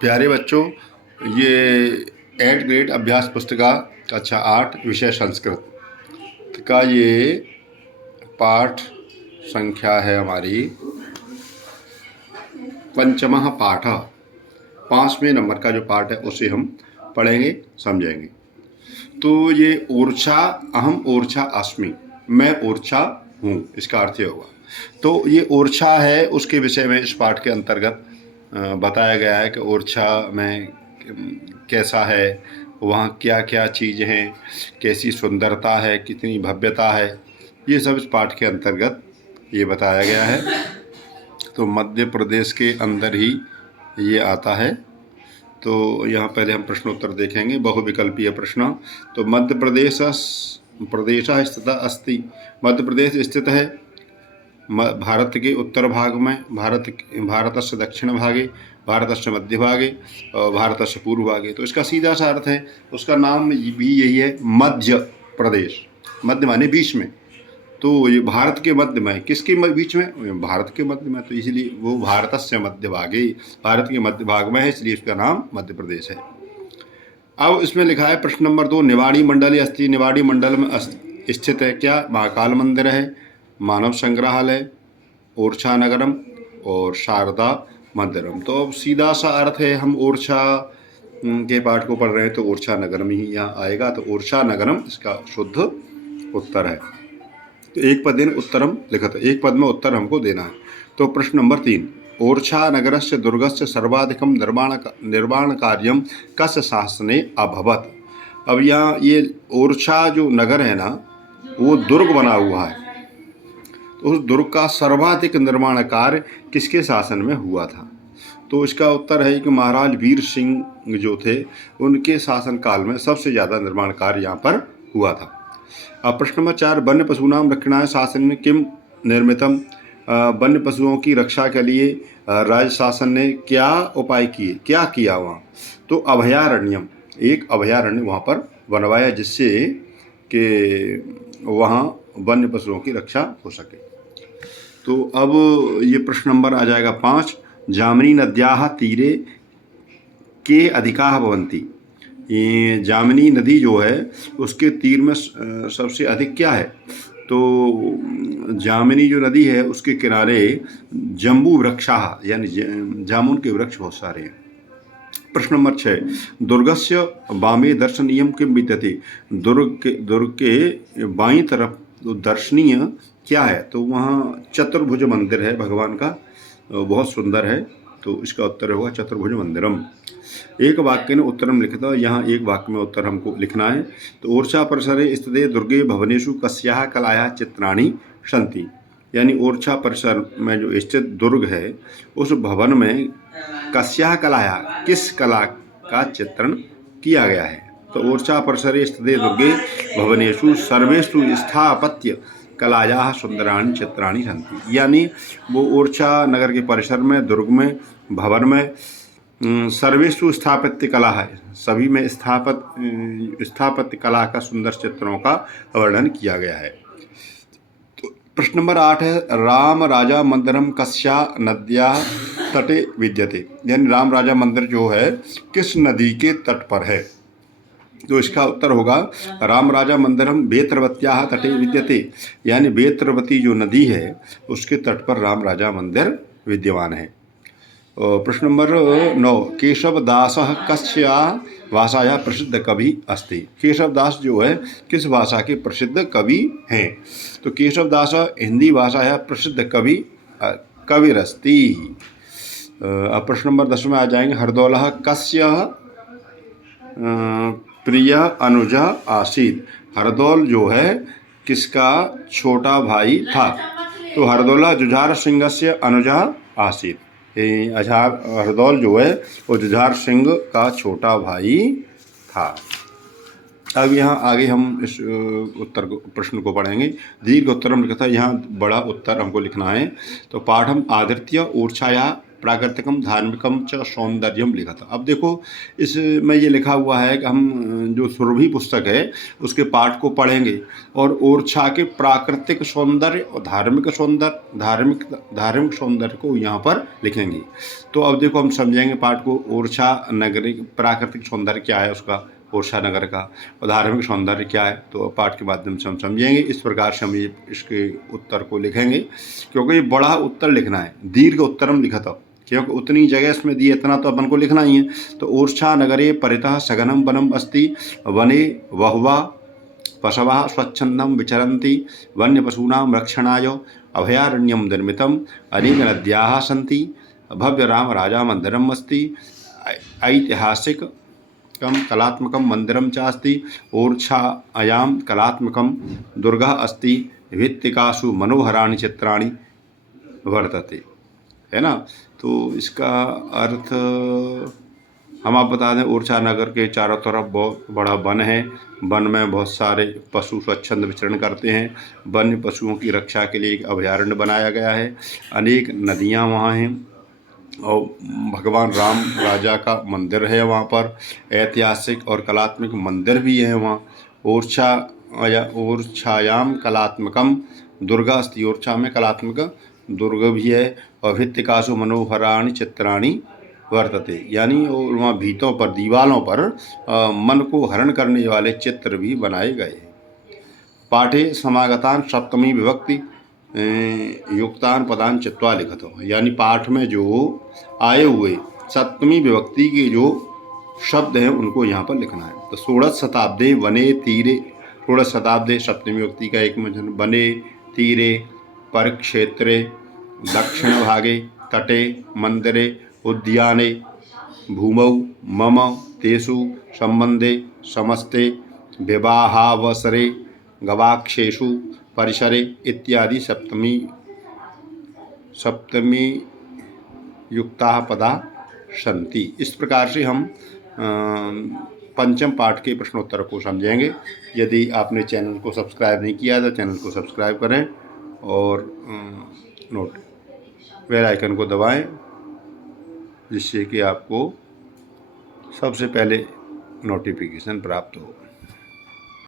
प्यारे बच्चों, ये 8th ग्रेड अभ्यास पुस्तिका कक्षा 8 विषय संस्कृत का ये पाठ संख्या है हमारी पंचमः पाठ। 5वें नंबर का जो पाठ है उसे हम पढ़ेंगे, समझेंगे। तो ये ऊर्जा, अहम ऊर्जा अस्मि, मैं ऊर्जा हूँ, इसका अर्थ ये होगा। तो ये ऊर्जा है, उसके विषय में इस पाठ के अंतर्गत बताया गया है कि ऊर्जा में कैसा है, वहाँ क्या क्या चीज़ हैं, कैसी सुंदरता है, कितनी भव्यता है, ये सब इस पाठ के अंतर्गत ये बताया गया है। तो मध्य प्रदेश के अंदर ही ये आता है। तो यहाँ पहले हम प्रश्न उत्तर देखेंगे, बहुविकल्पीय प्रश्न। तो मध्य प्रदेश स्थित अस्ति, मध्य प्रदेश स्थित है भारत के उत्तर भाग में, भारतस्य दक्षिण भागे, भारतस्य मध्य भागे और भारतस्य पूर्व भागे। तो इसका सीधा सा अर्थ है, उसका नाम भी यही है, मध्य प्रदेश। मध्य माने बीच में, तो ये भारत के मध्य में, किसके बीच में? भारत के मध्य में। तो इसलिए वो भारतस्य मध्य भागे, भारत के मध्य भाग में है, इसलिए इसका नाम मध्य प्रदेश है। अब इसमें लिखा है प्रश्न नंबर 2, निवाड़ी मंडल अस्ति, निवाड़ी मंडल में स्थित है क्या? महाकाल मंदिर है, मानव संग्रहालय, ओरछा नगरम और शारदा मंदिरम। तो अब सीधा सा अर्थ है, हम ओरछा के पाठ को पढ़ रहे हैं तो ओरछा नगरम ही यहाँ आएगा। तो ओरछा नगरम इसका शुद्ध उत्तर है। तो एक पदेन उत्तरम लिखत, एक पद में उत्तर हमको देना है। तो प्रश्न नंबर 3, ओरछा नगरस्य दुर्गस्य सर्वाधिकम निर्माण कार्यम कस्य शासने अभवत। अब यहाँ ये ओरछा जो नगर है ना, वो दुर्ग बना हुआ है। तो उस दुर्ग का सर्वाधिक निर्माण कार्य किसके शासन में हुआ था? तो इसका उत्तर है कि महाराज वीर सिंह जो थे, उनके शासनकाल में सबसे ज़्यादा निर्माण कार्य यहाँ पर हुआ था। अब प्रश्न नंबर 4, वन्य पशूनाम रक्षणाय शासन किम निर्मितम। वन्य पशुओं की रक्षा के लिए राज्य शासन ने क्या उपाय किए, क्या किया वहाँ? तो अभयारण्यम, एक अभयारण्य वहाँ पर बनवाया, जिससे कि वहाँ वन्य पशुओं की रक्षा हो सके। तो अब ये प्रश्न नंबर आ जाएगा 5, जामिनी नद्याः तीरे के अधिकाः भवन्ति। ये जामिनी नदी जो है उसके तीर में सबसे अधिक क्या है? तो जामिनी जो नदी है उसके किनारे जम्बू वृक्षाः, यानी जामुन के वृक्ष बहुत सारे हैं। प्रश्न नंबर 6, दुर्गस्य वामे दर्शनीयम किम विद्यते। दुर्ग के बाईं तरफ तो दर्शनीय क्या है? तो वहाँ चतुर्भुज मंदिर है भगवान का, बहुत सुंदर है। तो इसका उत्तर होगा चतुर्भुज मंदिरम। एक वाक्य ने उत्तरम लिखता, यहाँ एक वाक्य में उत्तर हमको लिखना है। तो ओरछा परिसरे स्थिते दुर्गे भवनेषु कस्याः कलायाः चित्राणि सन्ति। यानी ओरछा परिसर में जो स्थित दुर्ग है, उस भवन में कस्याः कलायाः, किस कला का चित्रण किया गया है? तो ओरछा परिसरे स्थिते दुर्गे भवनेषु सर्वेषु स्थापत्य कलायाः सुंदराणि चित्राणि सन्ति। यानी वो ओरछा नगर के परिसर में, दुर्ग में, भवन में सर्वेषु स्थापत्य कला है, सभी में स्थापत्य कला का सुंदर चित्रों का वर्णन किया गया है। तो प्रश्न नंबर 8 है, राम राजा मंदिरम कस्या नद्या तटे विद्यते। यानी राम राजा मंदिर जो है किस नदी के तट पर है? तो इसका उत्तर होगा राम राजा मंदिरम बेत्रवत्याः तटे विद्यते। यानी बेत्रवती जो नदी है उसके तट पर राम राजा मंदिर विद्यमान है। प्रश्न नंबर 9, केशवदासः कस्या भाषायाः प्रसिद्ध कवि अस्ति। केशवदास जो है किस भाषा के प्रसिद्ध कवि हैं? तो केशवदास हिंदी भाषायाः प्रसिद्ध कविरस्ति। अब प्रश्न नंबर 10 में आ जाएंगे, हरदौलः कस्य प्रिय अनुजा आसीत। हरदौल जो है किसका छोटा भाई था? तो हरदौला जुझार सिंहस्य अनुजा आसीत। हरदौल जो है वो जुझार सिंह का छोटा भाई था। अब यहाँ आगे हम इस प्रश्न को पढ़ेंगे। दीर्घ उत्तरम लिखा था, यहाँ बड़ा उत्तर हमको लिखना है। तो पाठम आदृत्य ऊर्छाया प्राकृतिकम धार्मिकम च सौंदर्यम लिखा था। अब देखो इसमें ये लिखा हुआ है कि हम जो सुरभि पुस्तक है उसके पाठ को पढ़ेंगे और ओरछा के प्राकृतिक सौंदर्य और धार्मिक सौंदर्य को यहाँ पर लिखेंगे। तो अब देखो हम समझेंगे पाठ को। ओरछा नगरी प्राकृतिक सौंदर्य क्या है उसका, ओरछा नगर का, और धार्मिक सौंदर्य क्या है, तो पाठ के माध्यम से हम समझेंगे। इस प्रकार से हम ये इसके उत्तर को लिखेंगे, क्योंकि ये बड़ा उत्तर लिखना है, दीर्घ उत्तरम लिखा था, क्योंकि उतनी जगह इसमें दी, इतना तो अपन को लिखना ही है। तो ओरछा नगरे परितः सघनम वनम अस्ति, वने बहवः पशवः स्वच्छंदम विचरन्ति, वन्य पशूनां रक्षणाय अभयारण्यम निर्मितम, अनेक नद्याः सन्ति, भव्य राम राजा मंदिरम अस्ति, ऐतिहासिक कलात्मकं मंदिरम चास्ति, ओरछायां कलात्मकं दुर्गः अस्ति, भित्तिकासु मनोहराणि चित्राणि वर्तते, है ना। तो इसका अर्थ हम आप बता दें, ओरछा नगर के चारों तरफ बहुत बड़ा वन है, वन में बहुत सारे पशु स्वच्छंद विचरण करते हैं, वन्य पशुओं की रक्षा के लिए एक अभयारण्य बनाया गया है, अनेक नदियाँ वहाँ हैं, और भगवान राम राजा का मंदिर है वहाँ पर, ऐतिहासिक और कलात्मक मंदिर भी है वहाँ। ओरछायाम कलात्मकम दुर्गा अस्ति, ओरछा में कलात्मक दुर्ग भी है, और भित्तिकासु मनोहराणि चित्राणि वर्तते, यानी वहाँ भीतों पर, दीवालों पर मन को हरण करने वाले चित्र भी बनाए गए हैं। पाठे समागतान सप्तमी विभक्ति युक्तान पदान चित्वा लिखत हो, यानी पाठ में जो आए हुए सप्तमी विभक्ति के जो शब्द हैं उनको यहाँ पर लिखना है। तो षोडश शताब्दे वने तीरे, षोडश शताब्दे सप्तमी विभक्ति का एक वचन, वने तीरे परिक्षेत्रे दक्षिण भागे तटे मंदिरे उद्याने भूमौ मम तेषु संबंधे समस्ते विवाहावसरे गवाक्षेषु परिसरे इत्यादि सप्तमी युक्ता पदा सन्ति। इस प्रकार से हम पंचम पाठ के प्रश्नोत्तर को समझेंगे। यदि आपने चैनल को सब्सक्राइब नहीं किया तो चैनल को सब्सक्राइब करें और बेल आइकन को दबाएं, जिससे कि आपको सबसे पहले नोटिफिकेशन प्राप्त हो।